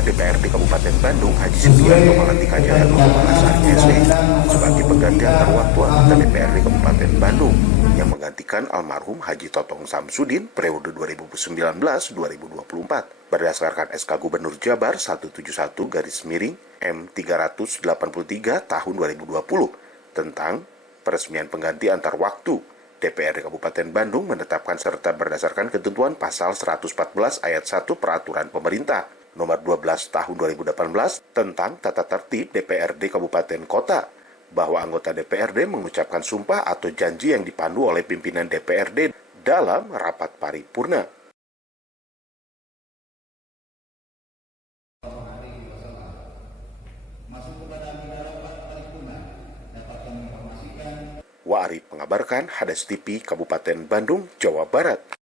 Ketua DPRD Kabupaten Bandung Haji Sugianto Malatika Jaya Asari SW sebagai pengganti antar waktu anggota DPRD Kabupaten Bandung yang menggantikan almarhum Haji Totong Samsudin periode 2019-2024 berdasarkan SK Gubernur Jabar 171-M383 tahun 2020 tentang peresmian pengganti antar waktu. DPRD Kabupaten Bandung menetapkan serta berdasarkan ketentuan pasal 114 ayat 1 Peraturan Pemerintah nomor 12 tahun 2018 tentang tata tertib DPRD Kabupaten Kota bahwa anggota DPRD mengucapkan sumpah atau janji yang dipandu oleh pimpinan DPRD dalam rapat paripurna. Wa Arif mengabarkan, Hades TV, Kabupaten Bandung, Jawa Barat.